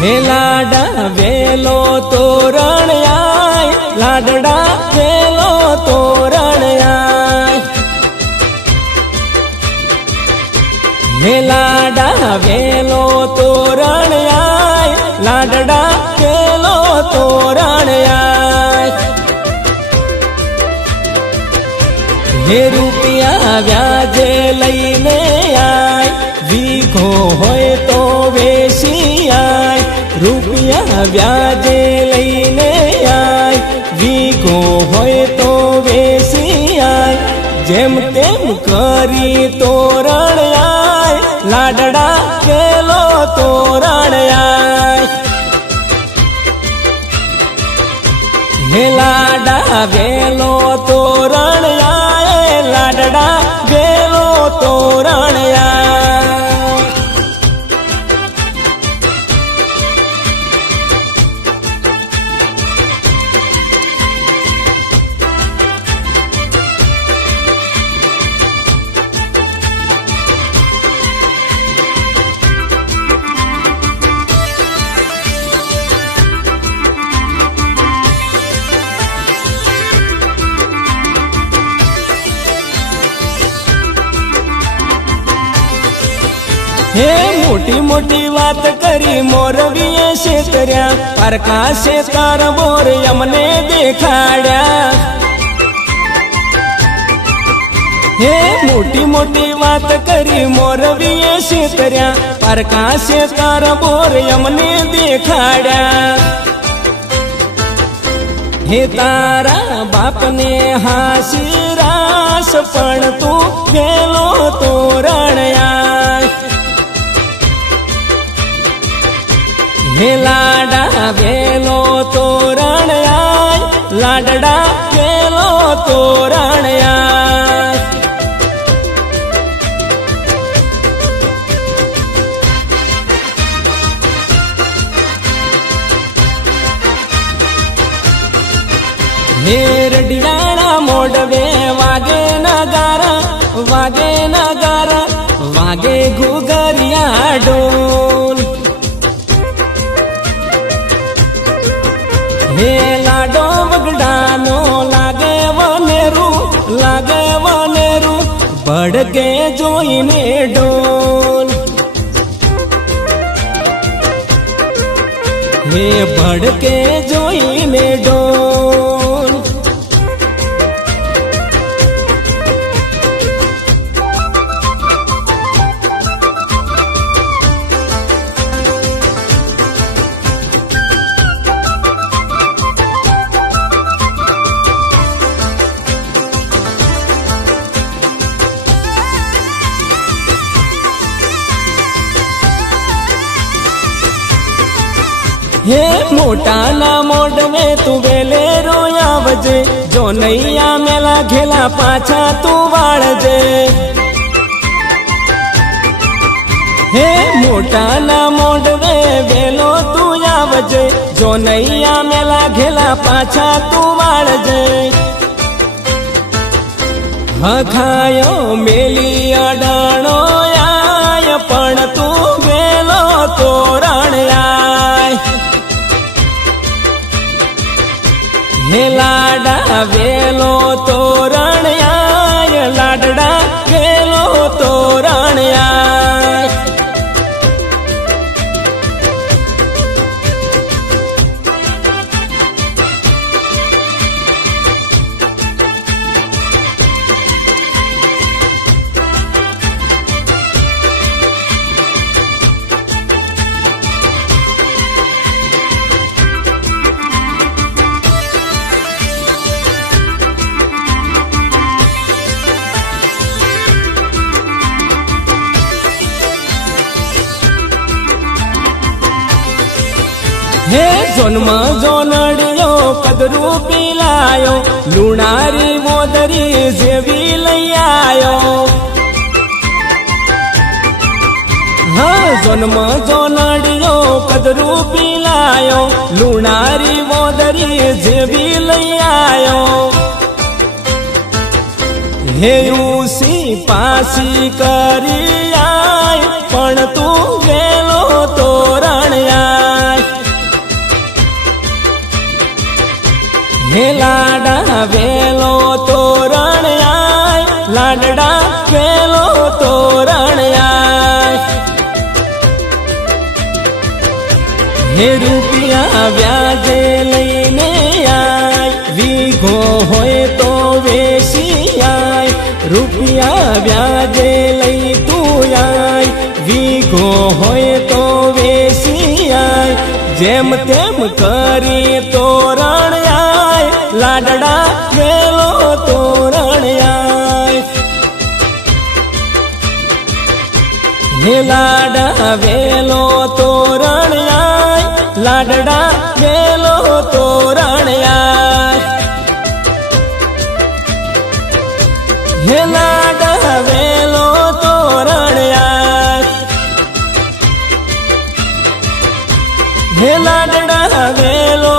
हे लाडा वेलो तोरण आय, लाडड़ा वेलो तोरण आय। हे लाडा वेलो तोरण आय, लाडड़ा वेलो तोरण आय। हे रुपया व्याजे लईने आय, वीघो होय तो वेसी आय। रुपया व्याजे लईने आय, वीघो होय तो वेसी आय। जेम तेम करी तोरण आय, लाडड़ा वेलो तोरण आय। हे लाडा वेलो तोरण आय, लाडड़ा वेलो तोरण आय। हे मोटी मोटी बात करी मोरवीए शेतर्या, परका शेतार बोर यमने देखाड्या। हे मोटी मोटी बात करी मोरवीए शेतर्या, परका शेतार बोर यमने देखाड्या। हे तारा बापने हासी रास, पण तू गेलो तोरण आय। हे लाडा वेलो तोरण आय, लाडड़ा वेलो तोरण आय। हे रडियाना मोडवे वागे नगारा, वागे नगारा, वागे घुघरिया डोल। हे लाडो बगड़ानो लागे वनेरू, लागे वनेरू, बढ़ के जोईने डोल। हे बढ़ के जोईने डोल। हे मोटा ना मोड में तू वेले रोया वजे, जो नैया मेला घेला पाछा तू वाळजे। हे मोटा ना मोड में वेलो तू आवजे, जो नैया मेला घेला पाछा तू वाळजे। हखायो मेली अडाणो आय, पण तू वेलो तोरण आय। हे लाडा वेलो तोरण आय, लाडड़ा वेलो तोरण आय। हे जन्म जोनड़ियो कदरू पिलायो, लुणारी मोदरी जेवी लई आयो। हाँ जन्म जोनड़ियो कदरू पिलायो, लुणारी मोदरी जेवी लई आयो। हे उसी पासी करी आय, पण तू वेलो तोरण आय। हे रुपया व्याजे लईने आय, वीघो होय तो वेसी आय। रुपया व्याजे लई तू आय, वीघो होय तो वेसी आय। जेम तेम करी तोरण आय, लाडड़ा वेलो तोरण आय। हे लाडा वेलो तोरण आय, लाडड़ा वेलो तोरण आय। हे लाडा वेलो तोरण आय, हे लाडड़ा वेलो